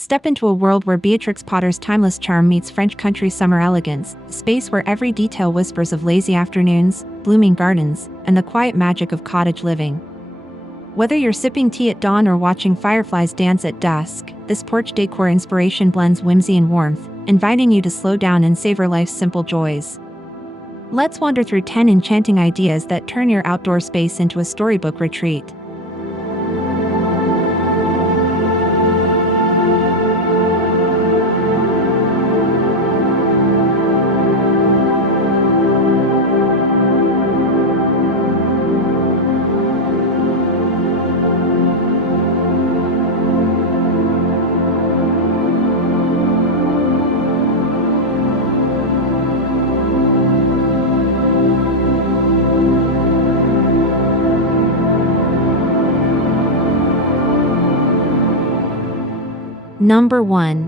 Step into a world where Beatrix Potter's timeless charm meets French country summer elegance, a space where every detail whispers of lazy afternoons, blooming gardens, and the quiet magic of cottage living. Whether you're sipping tea at dawn or watching fireflies dance at dusk, this porch decor inspiration blends whimsy and warmth, inviting you to slow down and savor life's simple joys. Let's wander through 10 enchanting ideas that turn your outdoor space into a storybook retreat. Number 1.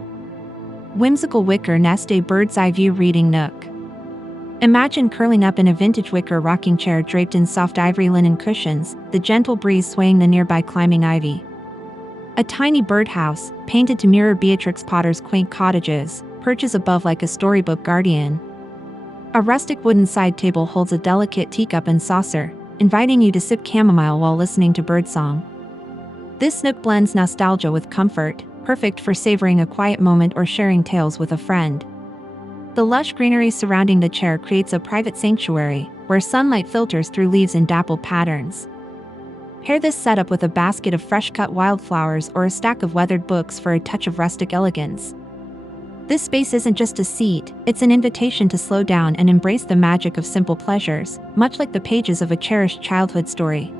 Whimsical Wicker Nest, a bird's eye view reading nook. Imagine curling up in a vintage wicker rocking chair draped in soft ivory linen cushions, the gentle breeze swaying the nearby climbing ivy. A tiny birdhouse, painted to mirror Beatrix Potter's quaint cottages, perches above like a storybook guardian. A rustic wooden side table holds a delicate teacup and saucer, inviting you to sip chamomile while listening to birdsong. This nook blends nostalgia with comfort, perfect for savoring a quiet moment or sharing tales with a friend. The lush greenery surrounding the chair creates a private sanctuary, where sunlight filters through leaves in dappled patterns. Pair this setup with a basket of fresh-cut wildflowers or a stack of weathered books for a touch of rustic elegance. This space isn't just a seat, it's an invitation to slow down and embrace the magic of simple pleasures, much like the pages of a cherished childhood story.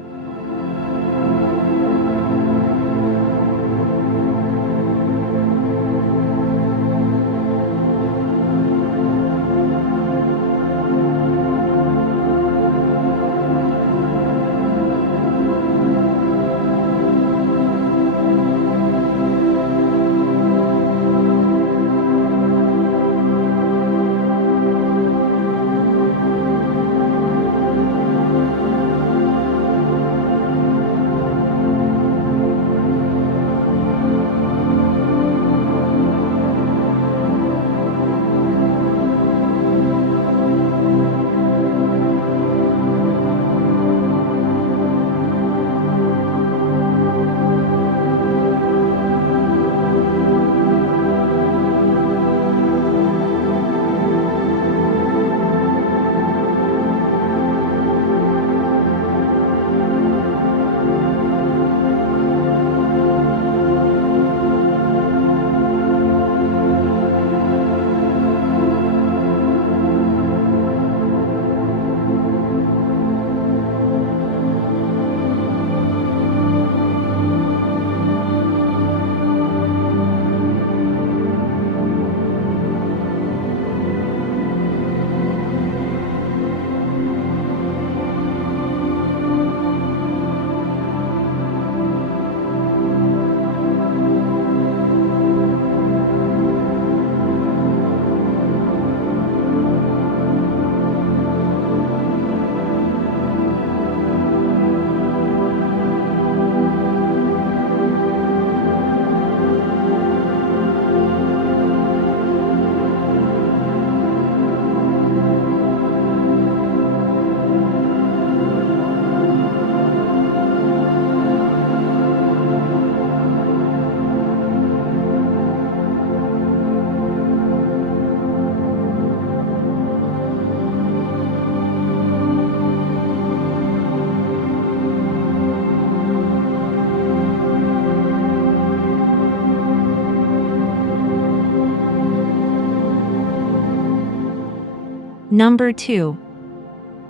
Number 2.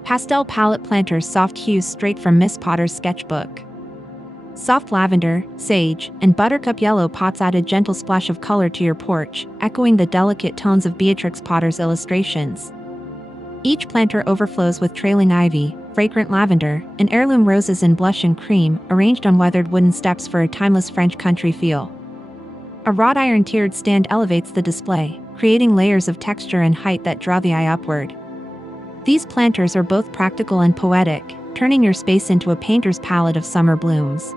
Pastel Palette Planters Soft Hues straight from Miss Potter's Sketchbook. Soft lavender, sage, and buttercup yellow pots add a gentle splash of color to your porch, echoing the delicate tones of Beatrix Potter's illustrations. Each planter overflows with trailing ivy, fragrant lavender, and heirloom roses in blush and cream, arranged on weathered wooden steps for a timeless French country feel. A wrought iron tiered stand elevates the display, creating layers of texture and height that draw the eye upward. These planters are both practical and poetic, turning your space into a painter's palette of summer blooms.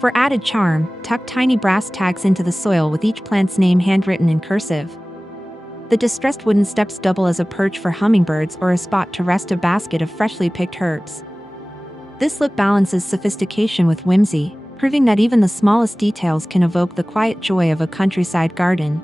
For added charm, tuck tiny brass tags into the soil with each plant's name handwritten in cursive. The distressed wooden steps double as a perch for hummingbirds or a spot to rest a basket of freshly picked herbs. This look balances sophistication with whimsy, proving that even the smallest details can evoke the quiet joy of a countryside garden.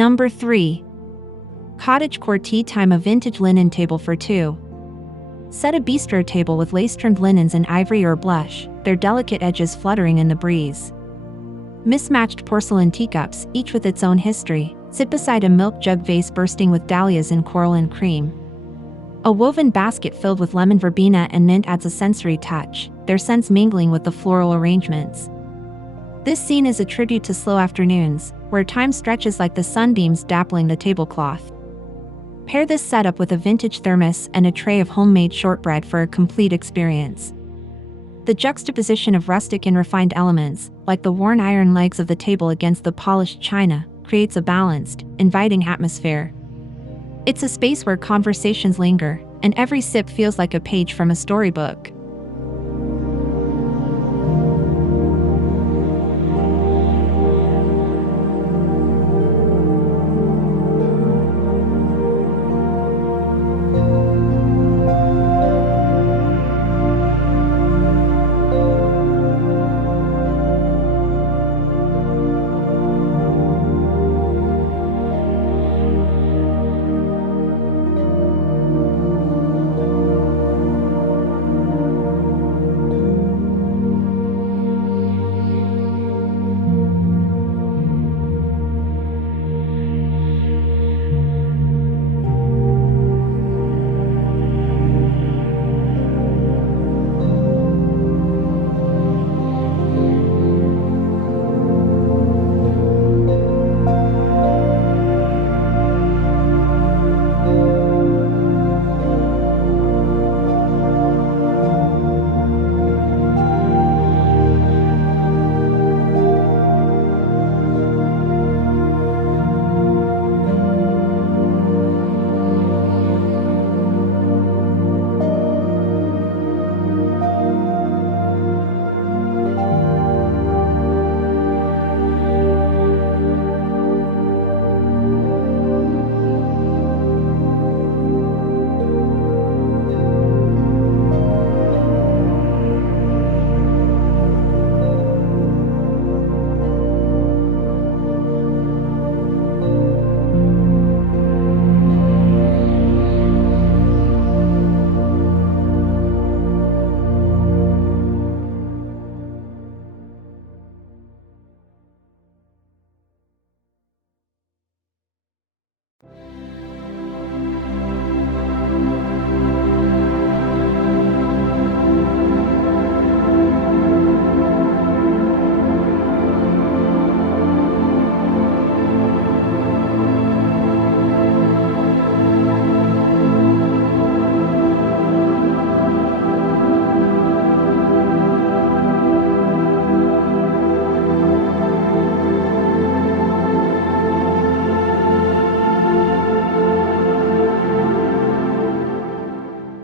Number 3. Cottagecore Tea Time, a vintage linen table for two. Set a bistro table with lace-trimmed linens in ivory or blush, their delicate edges fluttering in the breeze. Mismatched porcelain teacups, each with its own history, sit beside a milk jug vase bursting with dahlias in coral and cream. A woven basket filled with lemon verbena and mint adds a sensory touch, their scents mingling with the floral arrangements. This scene is a tribute to slow afternoons, where time stretches like the sunbeams dappling the tablecloth. Pair this setup with a vintage thermos and a tray of homemade shortbread for a complete experience. The juxtaposition of rustic and refined elements, like the worn iron legs of the table against the polished china, creates a balanced, inviting atmosphere. It's a space where conversations linger, and every sip feels like a page from a storybook.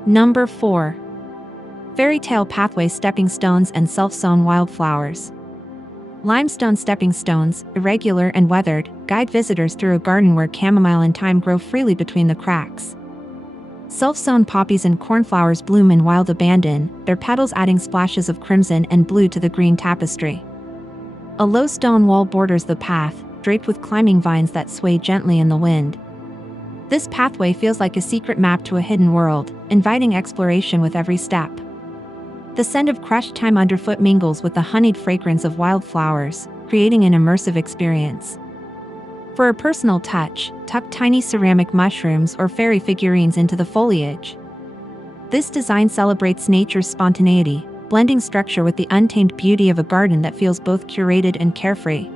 Number 4. Fairy Tale Pathway Stepping Stones and Self-Sown Wildflowers. Limestone stepping stones, irregular and weathered, guide visitors through a garden where chamomile and thyme grow freely between the cracks. Self-sown poppies and cornflowers bloom in wild abandon, their petals adding splashes of crimson and blue to the green tapestry. A low stone wall borders the path, draped with climbing vines that sway gently in the wind. This pathway feels like a secret map to a hidden world, inviting exploration with every step. The scent of crushed thyme underfoot mingles with the honeyed fragrance of wildflowers, creating an immersive experience. For a personal touch, tuck tiny ceramic mushrooms or fairy figurines into the foliage. This design celebrates nature's spontaneity, blending structure with the untamed beauty of a garden that feels both curated and carefree.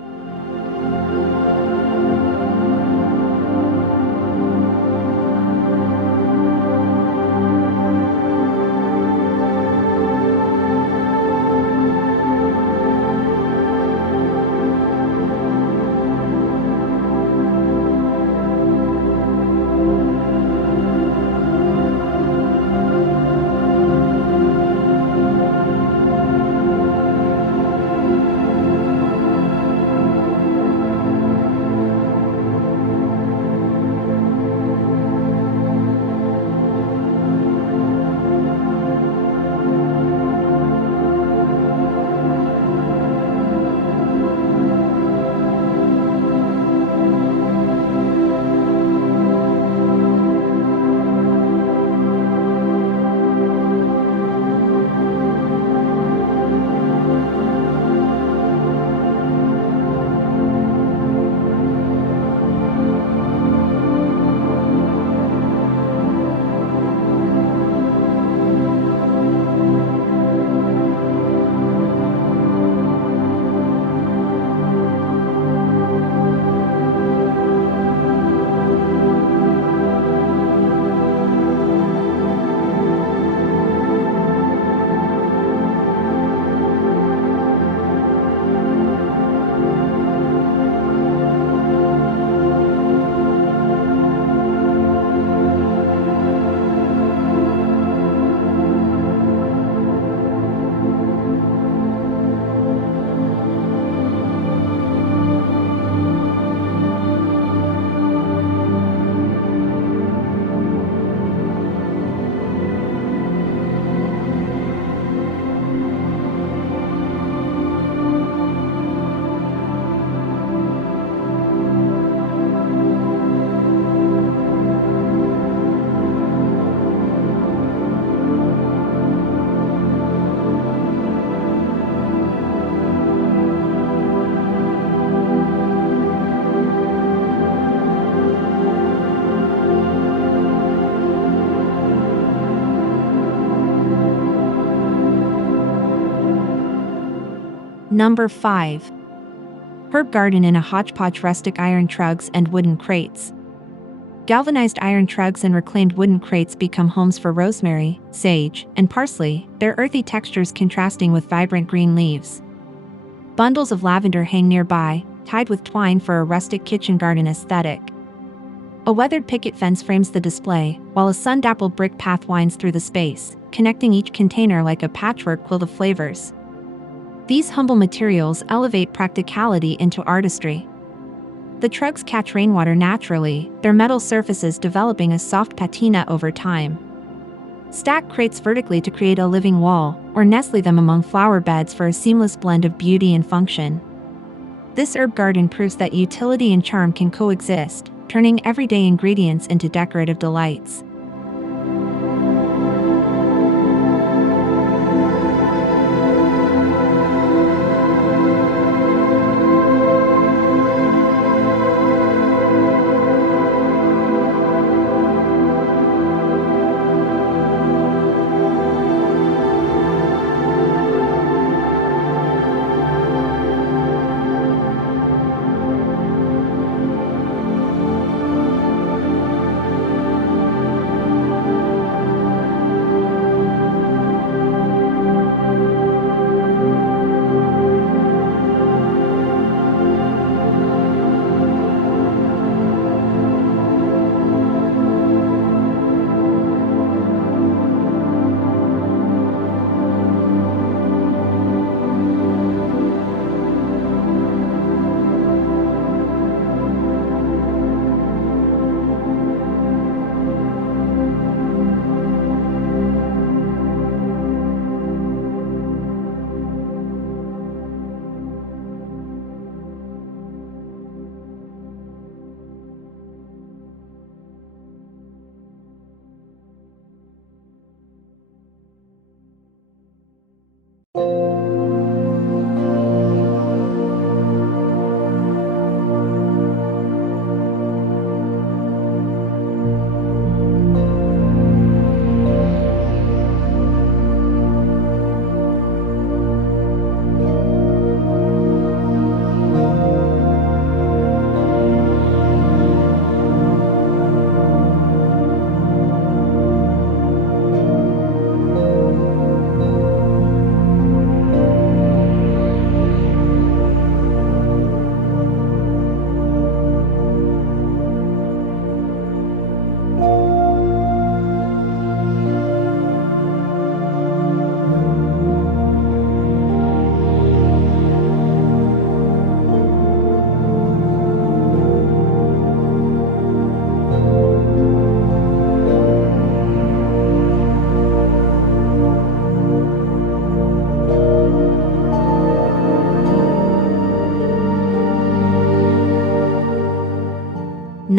Number 5. Herb garden in a hodgepodge rustic iron trugs and wooden crates. Galvanized iron trugs and reclaimed wooden crates become homes for rosemary, sage, and parsley, their earthy textures contrasting with vibrant green leaves. Bundles of lavender hang nearby, tied with twine for a rustic kitchen garden aesthetic. A weathered picket fence frames the display, while a sun-dappled brick path winds through the space, connecting each container like a patchwork quilt of flavors. These humble materials elevate practicality into artistry. The trugs catch rainwater naturally, their metal surfaces developing a soft patina over time. Stack crates vertically to create a living wall, or nestle them among flower beds for a seamless blend of beauty and function. This herb garden proves that utility and charm can coexist, turning everyday ingredients into decorative delights.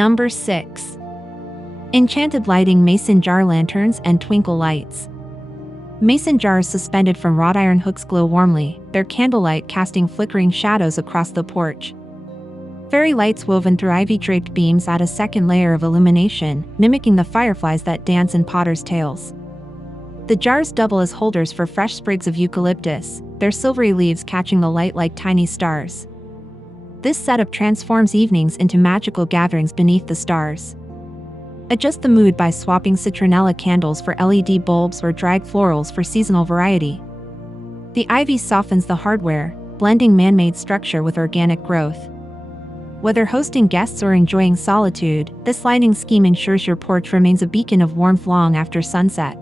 Number 6. Enchanted lighting mason jar lanterns and twinkle lights. Mason jars suspended from wrought iron hooks glow warmly, their candlelight casting flickering shadows across the porch. Fairy lights woven through ivy-draped beams add a second layer of illumination, mimicking the fireflies that dance in Potter's tales. The jars double as holders for fresh sprigs of eucalyptus, their silvery leaves catching the light like tiny stars. This setup transforms evenings into magical gatherings beneath the stars. Adjust the mood by swapping citronella candles for LED bulbs or dried florals for seasonal variety. The ivy softens the hardware, blending man-made structure with organic growth. Whether hosting guests or enjoying solitude, this lighting scheme ensures your porch remains a beacon of warmth long after sunset.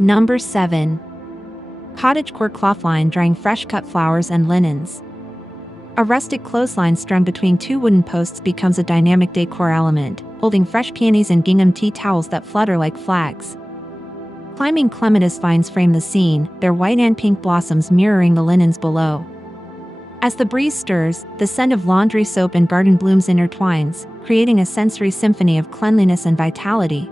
Number 7. Cottagecore clothline drying fresh cut flowers and linens. A rustic clothesline strung between two wooden posts becomes a dynamic decor element, holding fresh peonies and gingham tea towels that flutter like flags. Climbing clematis vines frame the scene, their white and pink blossoms mirroring the linens below. As the breeze stirs, the scent of laundry soap and garden blooms intertwines, creating a sensory symphony of cleanliness and vitality.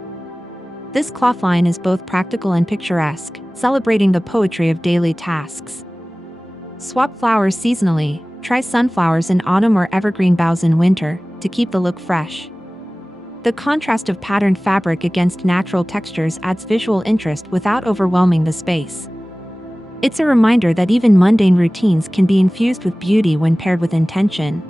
This clothline is both practical and picturesque, celebrating the poetry of daily tasks. Swap flowers seasonally, try sunflowers in autumn or evergreen boughs in winter, to keep the look fresh. The contrast of patterned fabric against natural textures adds visual interest without overwhelming the space. It's a reminder that even mundane routines can be infused with beauty when paired with intention.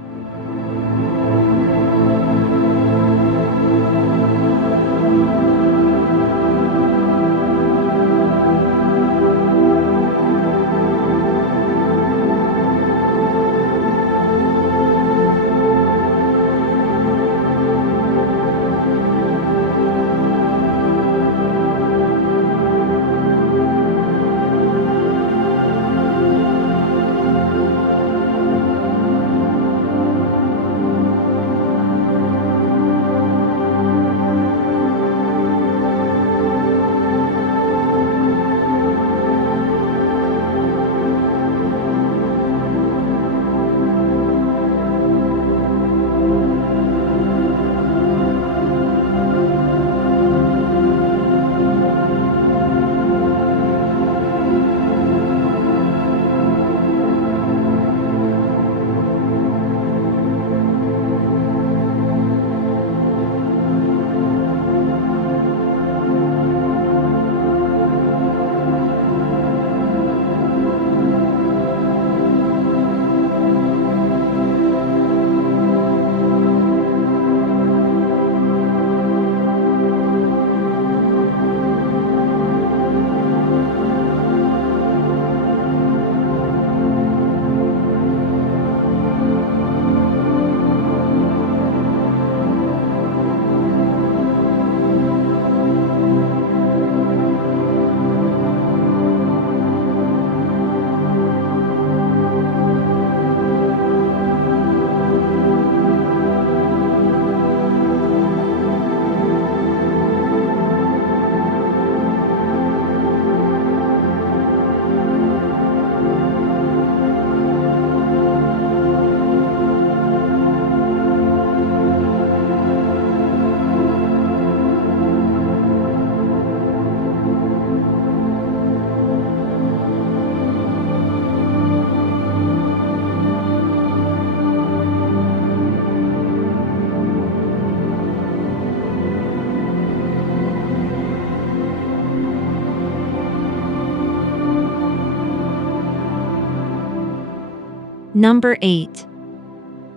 Number 8.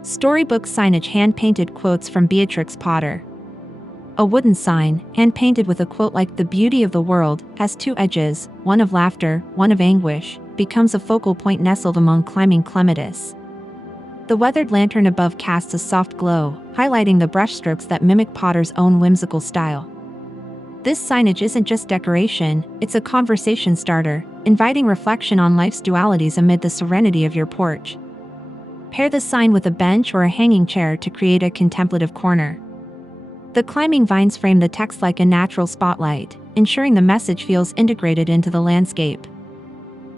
Storybook signage hand-painted quotes from Beatrix Potter. A wooden sign, hand-painted with a quote like "The beauty of the world has two edges, one of laughter, one of anguish," becomes a focal point nestled among climbing clematis. The weathered lantern above casts a soft glow, highlighting the brushstrokes that mimic Potter's own whimsical style. This signage isn't just decoration, it's a conversation starter, inviting reflection on life's dualities amid the serenity of your porch. Pair the sign with a bench or a hanging chair to create a contemplative corner. The climbing vines frame the text like a natural spotlight, ensuring the message feels integrated into the landscape.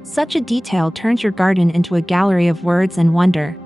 Such a detail turns your garden into a gallery of words and wonder.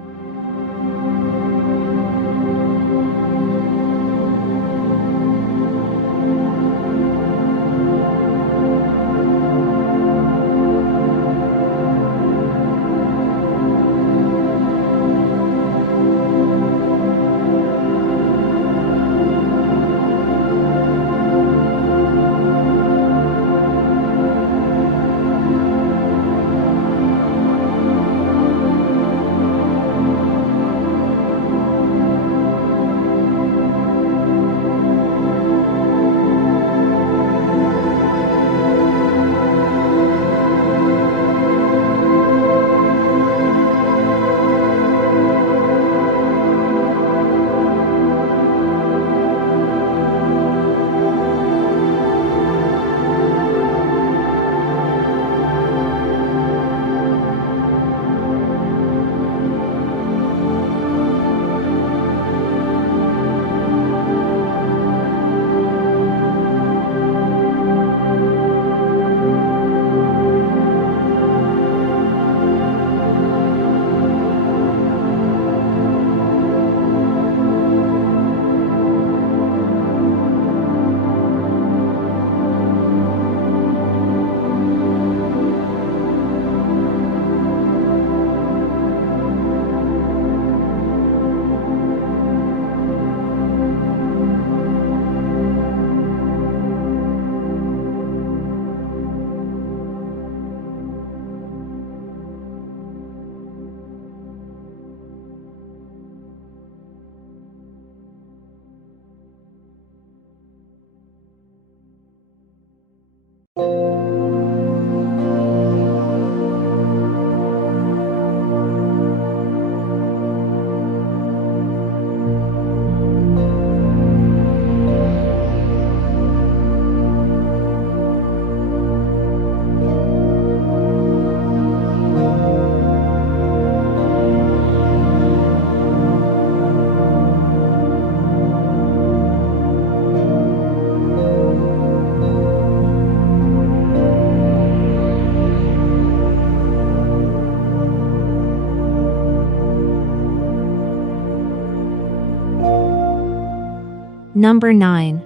Number 9.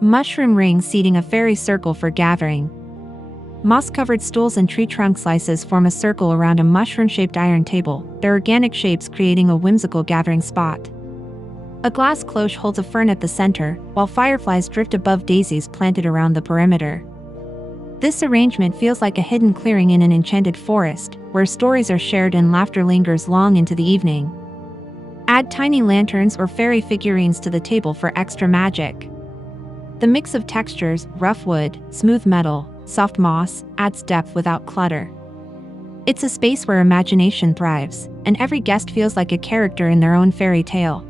Mushroom ring seating a fairy circle for gathering. Moss-covered stools and tree trunk slices form a circle around a mushroom-shaped iron table, their organic shapes creating a whimsical gathering spot. A glass cloche holds a fern at the center, while fireflies drift above daisies planted around the perimeter. This arrangement feels like a hidden clearing in an enchanted forest, where stories are shared and laughter lingers long into the evening. Add tiny lanterns or fairy figurines to the table for extra magic. The mix of textures, rough wood, smooth metal, soft moss, adds depth without clutter. It's a space where imagination thrives, and every guest feels like a character in their own fairy tale.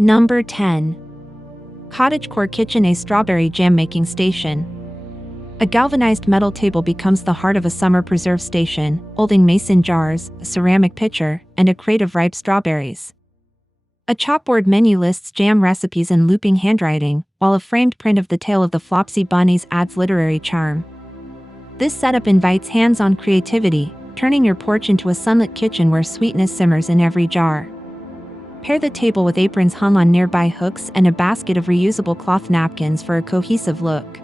Number 10. Cottagecore Kitchen, a strawberry jam making station. A galvanized metal table becomes the heart of a summer preserve station, holding mason jars, a ceramic pitcher, and a crate of ripe strawberries. A chalkboard menu lists jam recipes in looping handwriting, while a framed print of the tail of the Flopsy bunnies adds literary charm. This setup invites hands-on creativity, turning your porch into a sunlit kitchen where sweetness simmers in every jar. Pair the table with aprons hung on nearby hooks and a basket of reusable cloth napkins for a cohesive look.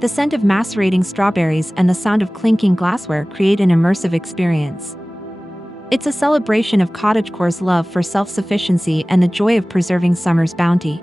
The scent of macerating strawberries and the sound of clinking glassware create an immersive experience. It's a celebration of cottagecore's love for self-sufficiency and the joy of preserving summer's bounty.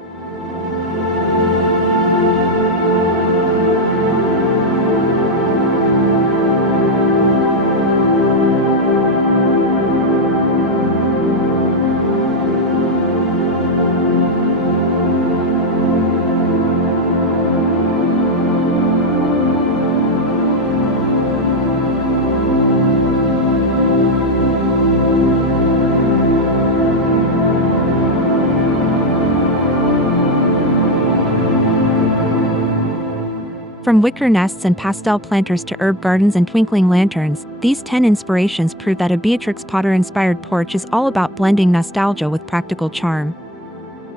From wicker nests and pastel planters to herb gardens and twinkling lanterns, these 10 inspirations prove that a Beatrix Potter-inspired porch is all about blending nostalgia with practical charm.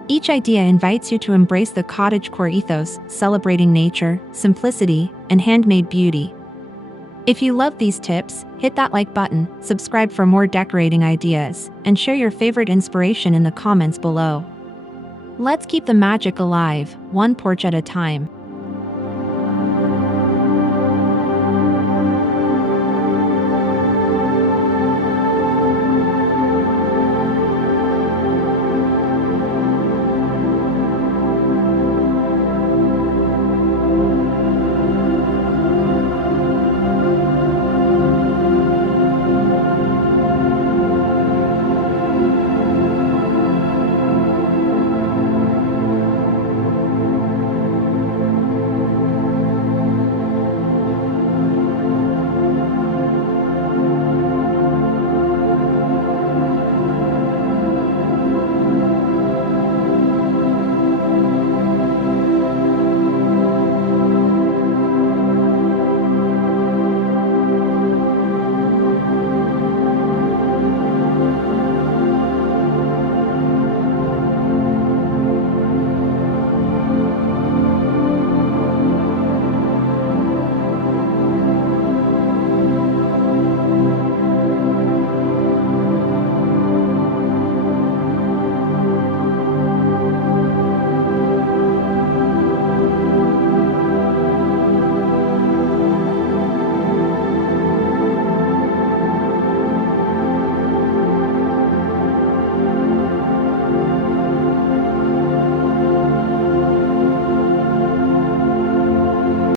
Each idea invites you to embrace the cottagecore ethos, celebrating nature, simplicity, and handmade beauty. If you love these tips, hit that like button, subscribe for more decorating ideas, and share your favorite inspiration in the comments below. Let's keep the magic alive, one porch at a time.